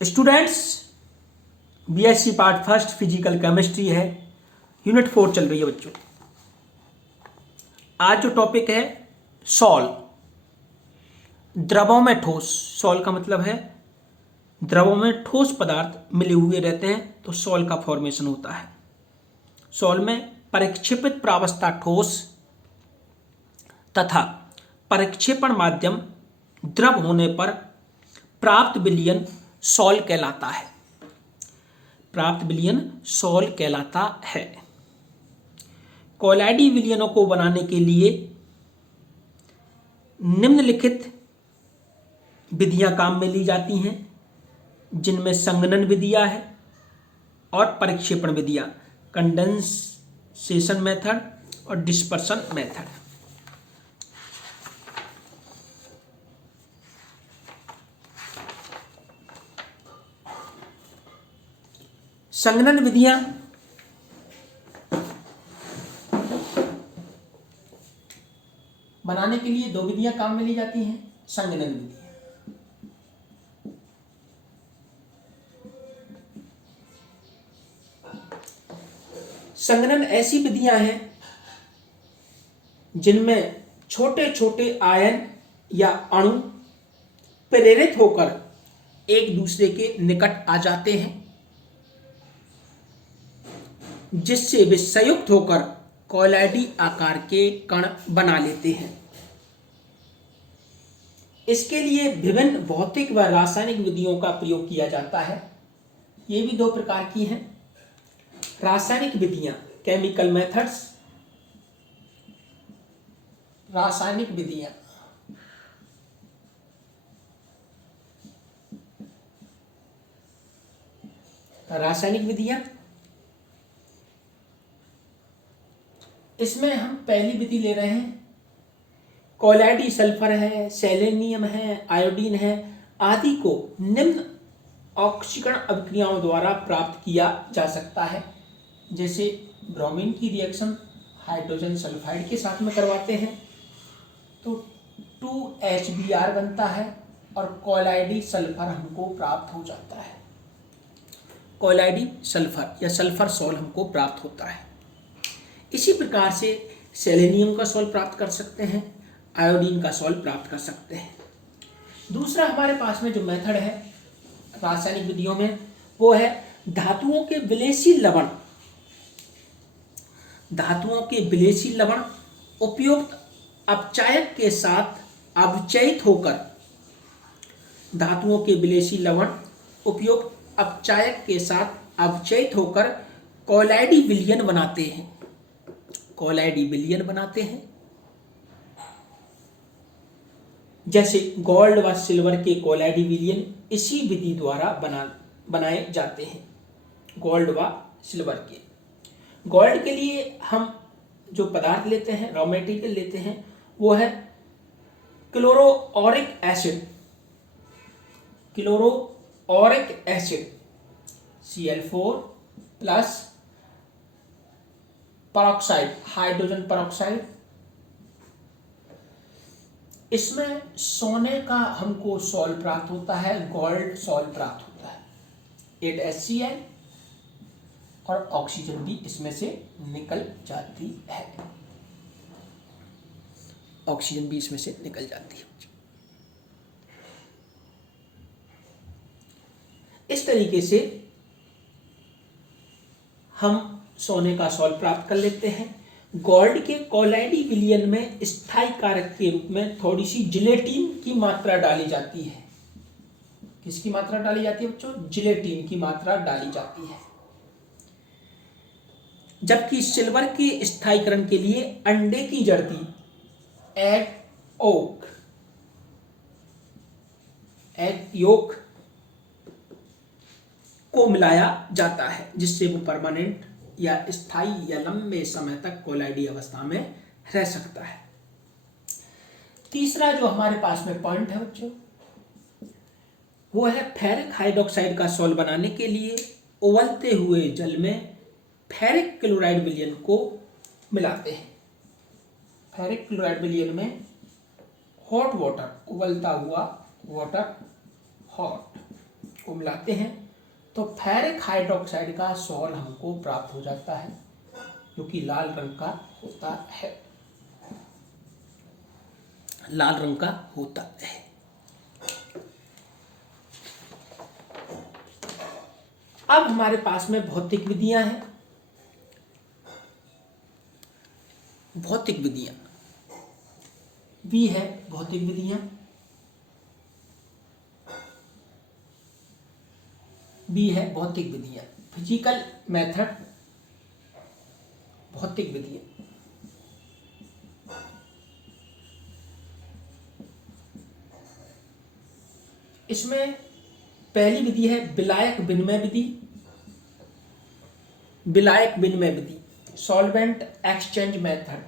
Students, BSc part first physical chemistry है, unit 4 चल रही है बच्चों। आज जो टॉपिक है सॉल, द्रवों में ठोस। सॉल का मतलब है द्रवों में ठोस पदार्थ मिले हुए रहते हैं तो सॉल का फॉर्मेशन होता है। सॉल में परिक्षेपित प्रावस्था ठोस तथा परिक्षेपण माध्यम द्रव होने पर प्राप्त विलयन सॉल कहलाता है। प्राप्त विलयन सॉल कहलाता है। कोलॉइडी विलयनों को बनाने के लिए निम्नलिखित विधियां काम में ली जाती हैं, जिनमें संघनन विधियां है और परिक्षेपण विधियां, कंडेंसेशन मेथड और डिस्पर्सन मेथड। संघनन विधियां बनाने के लिए दो विधियां काम में ली जाती हैं। संघनन विधियां, संघनन ऐसी विधियां हैं जिनमें छोटे छोटे आयन या अणु प्रेरित होकर एक दूसरे के निकट आ जाते हैं, जिससे वे संयुक्त होकर कोलॉइडी आकार के कण बना लेते हैं। इसके लिए विभिन्न भौतिक व रासायनिक विधियों का प्रयोग किया जाता है। ये भी दो प्रकार की हैं। रासायनिक विधियां, केमिकल मेथड्स, रासायनिक विधियां। रासायनिक विधियां, इसमें हम पहली विधि ले रहे हैं। कोलॉइडी सल्फर है, सेलेनियम है, आयोडीन है आदि को निम्न ऑक्सीकरण अभिक्रियाओं द्वारा प्राप्त किया जा सकता है। जैसे ब्रोमीन की रिएक्शन हाइड्रोजन सल्फाइड के साथ में करवाते हैं तो 2HBr बनता है और कोलॉइडी सल्फर हमको प्राप्त हो जाता है। कोलॉइडी सल्फर या सल्फर सॉल हमको प्राप्त होता है। इसी प्रकार से सेलेनियम का सॉल प्राप्त कर सकते हैं, आयोडीन का सॉल प्राप्त कर सकते हैं। दूसरा हमारे पास में जो मेथड है रासायनिक विधियों में, वो है धातुओं के विलेसी लवण। धातुओं के विलेसी लवण उपयुक्त अपचायक के साथ अवचयित होकर, धातुओं के विलेसी लवण उपयुक्त अपचायक के साथ अवचयित होकर कोलॉइडी विलयन बनाते हैं। कोलॉइडी विलयन बनाते हैं। जैसे गोल्ड व सिल्वर के कोलॉइडी विलयन इसी विधि द्वारा बनाए जाते हैं। गोल्ड व सिल्वर के, गोल्ड के लिए हम जो पदार्थ लेते हैं, रॉ मेटीरियल लेते हैं, वो है chloroauric acid. Chloroauric acid Cl4 plus peroxide, hydrogen peroxide. इसमें सोने का हमको सॉल प्राप्त होता है, गोल्ड सॉल प्राप्त होता है। 8HCl और ऑक्सीजन भी इसमें से निकल जाती है। ऑक्सीजन भी इसमें से निकल जाती है। इस तरीके से हम सोने का सॉल प्राप्त कर लेते हैं। गोल्ड के कोलॉइडी विलयन में स्थायी कारक के रूप में थोड़ी सी जिलेटिन की मात्रा डाली जाती है। किसकी मात्रा डाली जाती है बच्चों? जिलेटिन की मात्रा डाली जाती है। जबकि सिल्वर के स्थायीकरण के लिए अंडे की जर्दी, एग योक को मिलाया जाता है, जिससे वो परमानेंट या स्थायी या लंबे समय तक कोलॉइडी अवस्था में रह सकता है। तीसरा जो हमारे पास में पॉइंट है बच्चों, वो है फेरिक हाइड्रोक्साइड का सॉल बनाने के लिए उबलते हुए जल में फेरिक क्लोराइड विलयन को मिलाते हैं। फेरिक क्लोराइड विलयन में हॉट वाटर, उबलता हुआ वाटर, हॉट को मिलाते हैं तो फेरिक हाइड्रोक्साइड का सॉल्ट हमको प्राप्त हो जाता है, जो कि लाल रंग का होता है, लाल रंग का होता है। अब हमारे पास में भौतिक विधियां हैं। भौतिक विधियां भी है, भौतिक विधियां भी है, भौतिक विधियां, फिजिकल मेथड, भौतिक विधियां। इसमें पहली विधि है विलायक विनिमय विधि। विलायक विनिमय विधि, सॉल्वेंट एक्सचेंज मेथड।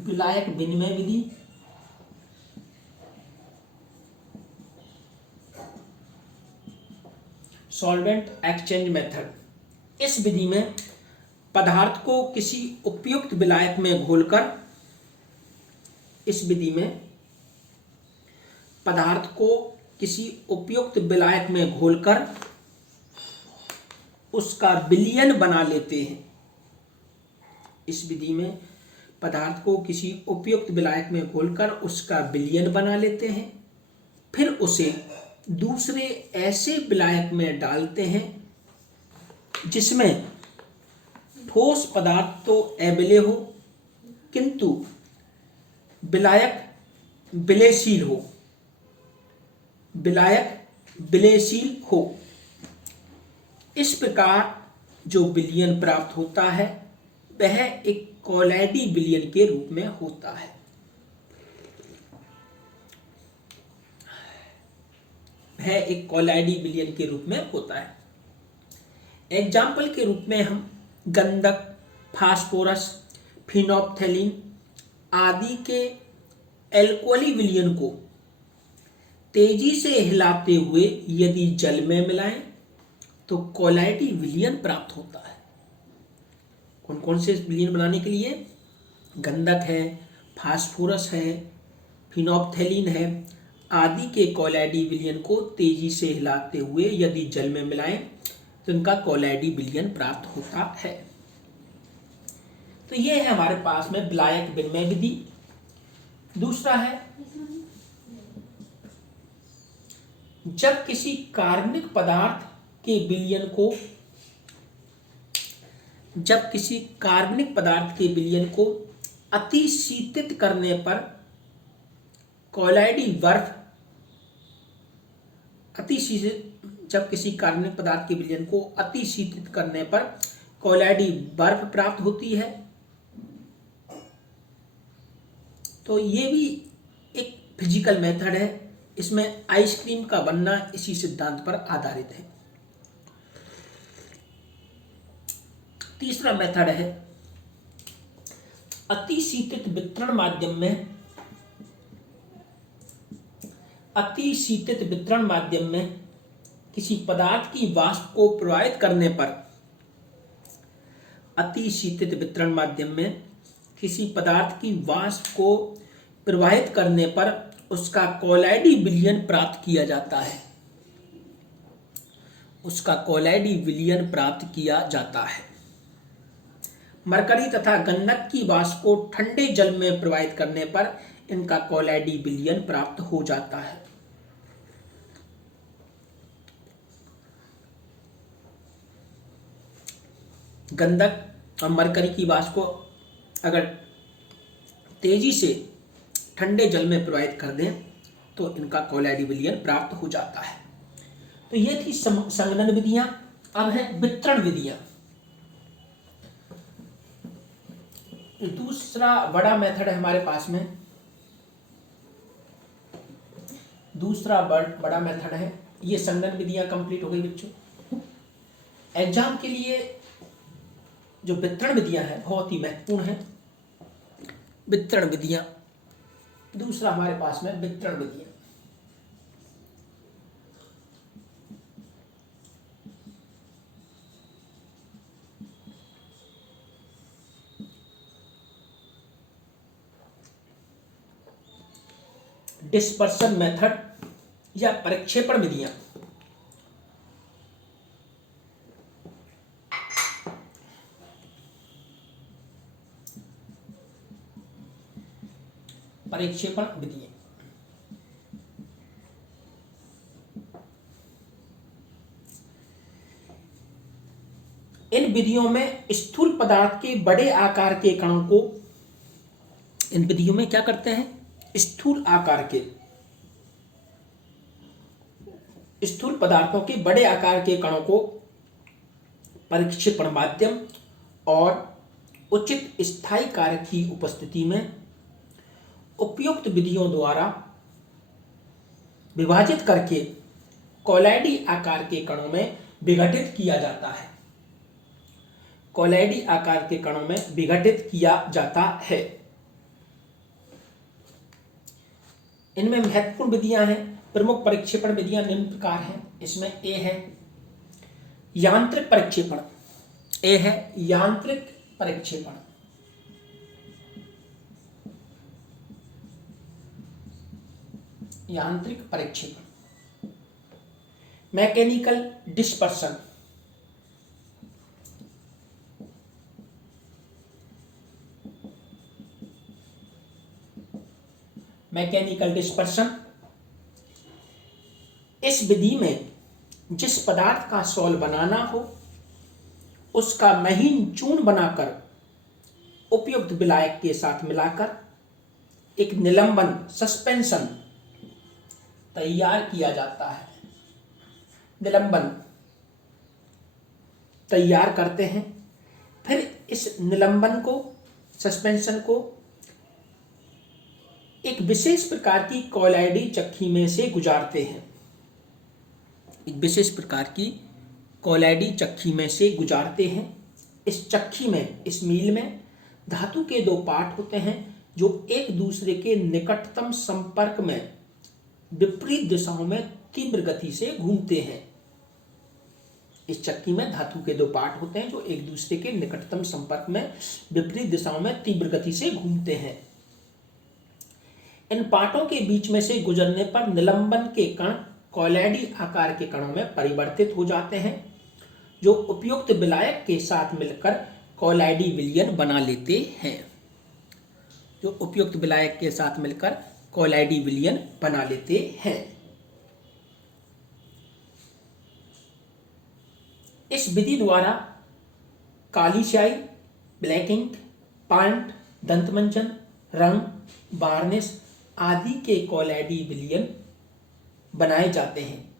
विलायक विनिमय विधि, सॉल्वेंट एक्सचेंज मेथड। इस विधि में पदार्थ को किसी उपयुक्त विलायक में घोलकर, इस विधि में पदार्थ को किसी उपयुक्त विलायक में घोलकर उसका विलयन बना लेते हैं। इस विधि में पदार्थ को किसी उपयुक्त विलायक में घोलकर उसका विलयन बना लेते हैं, फिर उसे दूसरे ऐसे विलायक में डालते हैं जिसमें ठोस पदार्थ तो अविलेय हो, किंतु विलायक विलयशील हो, विलायक विलयशील हो। इस प्रकार जो विलयन प्राप्त होता है वह एक कोलैडी विलयन के रूप में होता है। वह एक कोलैडी विलयन के रूप में होता है। एग्जाम्पल के रूप में हम गंधक, फास्फोरस, फिनोप्थेलिन आदि के एल्कोहली विलयन को तेजी से हिलाते हुए यदि जल में मिलाएं तो कोलैडी विलयन प्राप्त होता है। कौन कौन से विलयन बनाने के लिए? गंधक है, फास्फोरस है, फिनोप्थेलिन है आदि के कोलैडी विलयन को तेजी से हिलाते हुए यदि जल में मिलाएं तो इनका कोलैडी विलयन प्राप्त होता है। तो ये है हमारे पास में विलायक विनिमय विधि। दूसरा है जब किसी कार्बनिक पदार्थ के विलयन को, जब किसी कार्बनिक पदार्थ के विलयन को अतिशीतित करने पर कोलैडी बर्फ, अतिशीतित, जब किसी कार्बनिक पदार्थ के विलयन को अतिशीतित करने पर कोलैडी बर्फ प्राप्त होती है। तो ये भी एक फिजिकल मेथड है। इसमें आइसक्रीम का बनना इसी सिद्धांत पर आधारित है। तीसरा मेथड है अतिशीतित वितरण माध्यम में, अतिशीतित वितरण माध्यम में किसी पदार्थ की वाष्प को प्रवाहित करने पर, अतिशीतित वितरण माध्यम में किसी पदार्थ की वाष्प को प्रवाहित करने पर उसका कोलैडी विलयन प्राप्त किया जाता है, उसका कोलैडी विलयन प्राप्त किया जाता है। मरकरी तथा गंधक की वाष्प को ठंडे जल में प्रवाहित करने पर इनका कोलैडी विलयन प्राप्त हो जाता है। गंधक और मरकरी की वाष्प को अगर तेजी से ठंडे जल में प्रवाहित कर दें तो इनका कोलैडी विलयन प्राप्त हो जाता है। तो ये थी संघनन विधियां। अब है वितरण विधियां। दूसरा बड़ा मेथड है हमारे पास में, दूसरा बड़ा मेथड है। ये संघनन विधियां कंप्लीट हो गई बच्चों। एग्जाम के लिए जो वितरण विधियां हैं बहुत ही महत्वपूर्ण है। वितरण विधियां, दूसरा हमारे पास में वितरण विधियां। डिस्पर्सन मेथड या प्रक्षेपण विधियां। प्रक्षेपण विधियां इन विधियों में स्थूल पदार्थ के बड़े आकार के कणों को, इन विधियों में क्या करते हैं, स्थूल पदार्थों के बड़े आकार के कणों को प्रक्षेपण माध्यम और उचित स्थायी कारक की उपस्थिति में उपयुक्त विधियों द्वारा विभाजित करके कॉलॉइडी आकार के कणों में विघटित किया जाता है। कॉलॉइडी आकार के कणों में विघटित किया जाता है। इनमें महत्वपूर्ण विधियां हैं। प्रमुख प्रक्षेपण विधियां निम्न प्रकार हैं। इसमें ए है यांत्रिक प्रक्षेपण। ए है यांत्रिक प्रक्षेपण। यांत्रिक प्रक्षेपण। Mechanical dispersion. मैकेनिकल डिस्पर्सन, इस विधि में जिस पदार्थ का सॉल बनाना हो उसका महीन चूर्ण बनाकर उपयुक्त विलायक के साथ मिलाकर एक निलंबन सस्पेंशन तैयार किया जाता है। निलंबन तैयार करते हैं। फिर इस निलंबन को, सस्पेंशन को एक विशेष प्रकार की कॉलॉइडी चक्की में से गुजारते हैं। एक विशेष प्रकार की कॉलॉइडी चक्की में से गुजारते हैं। इस चक्की में, इस मील में धातु के दो पार्ट होते हैं जो एक दूसरे के निकटतम संपर्क में विपरीत दिशाओं में तीव्र गति से घूमते हैं। इस चक्की में धातु के दो पार्ट होते हैं जो एक दूसरे के निकटतम संपर्क में विपरीत दिशाओं में तीव्र गति से घूमते हैं। इन पार्टों के बीच में से गुजरने पर निलंबन के कण कॉलॉइडी आकार के कणों में परिवर्तित हो जाते हैं जो उपयुक्त विलायक के साथ मिलकर कॉलॉइडी विलयन बना लेते हैं। जो उपयुक्त विलायक के साथ मिलकर कॉलॉइडी विलयन बना लेते हैं। इस विधि द्वारा काली स्याही, ब्लैक इंक, पांट, दंतमंजन, रंग, वार्निश आदि के कॉलॉइडी विलयन बनाए जाते हैं।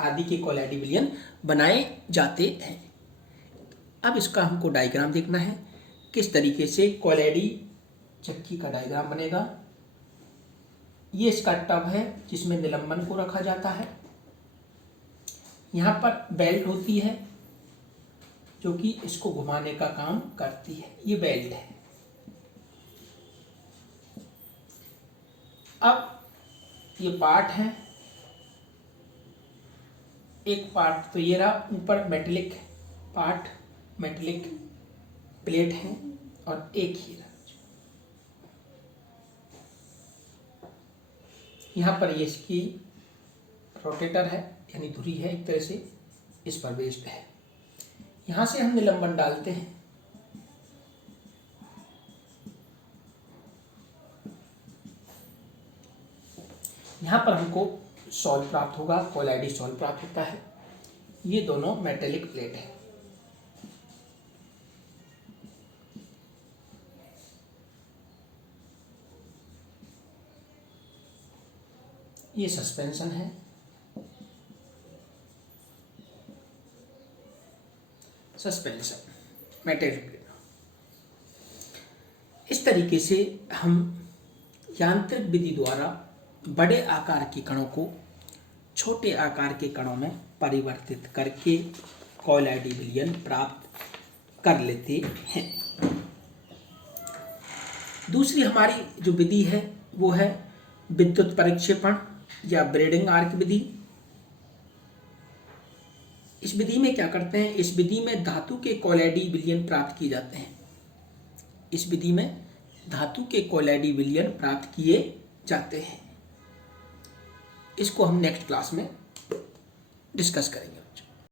आदि के कॉलॉइडी विलयन बनाए जाते हैं। अब इसका हमको डायग्राम देखना है, किस तरीके से कॉलॉइडी चक्की का डायग्राम बनेगा। ये इसका टब है जिसमें निलंबन को रखा जाता है। यहाँ पर बेल्ट होती है जो कि इसको घुमाने का काम करती है। ये बेल्ट है। अब ये पार्ट है। एक पार्ट तो ये रहा, ऊपर मेटेलिक पार्ट, मेटेलिक प्लेट है और एक ही रहा। यहाँ पर ये इसकी रोटेटर है, यानी धुरी है एक तरह से, इस पर बेस्ड है। यहाँ से हम निलंबन डालते हैं। यहाँ पर हमको सॉल प्राप्त होगा, कॉलॉइडी सॉल प्राप्त होता है। ये दोनों मेटेलिक प्लेट है। ये सस्पेंशन है। Suspension material plate. इस तरीके से हम यांत्रिक विधि द्वारा बड़े आकार के कणों को छोटे आकार के कणों में परिवर्तित करके कॉलॉइडी विलयन प्राप्त कर लेते हैं। दूसरी हमारी जो विधि है वो है विद्युत प्रक्षेपण या ब्रेडिंग आर्क विधि। इस विधि में क्या करते हैं, इस विधि में धातु के कॉलॉइडी विलयन प्राप्त किए जाते हैं। इस विधि में धातु के कॉलॉइडी विलयन प्राप्त किए जाते हैं। इसको हम नेक्स्ट क्लास में डिस्कस करेंगे।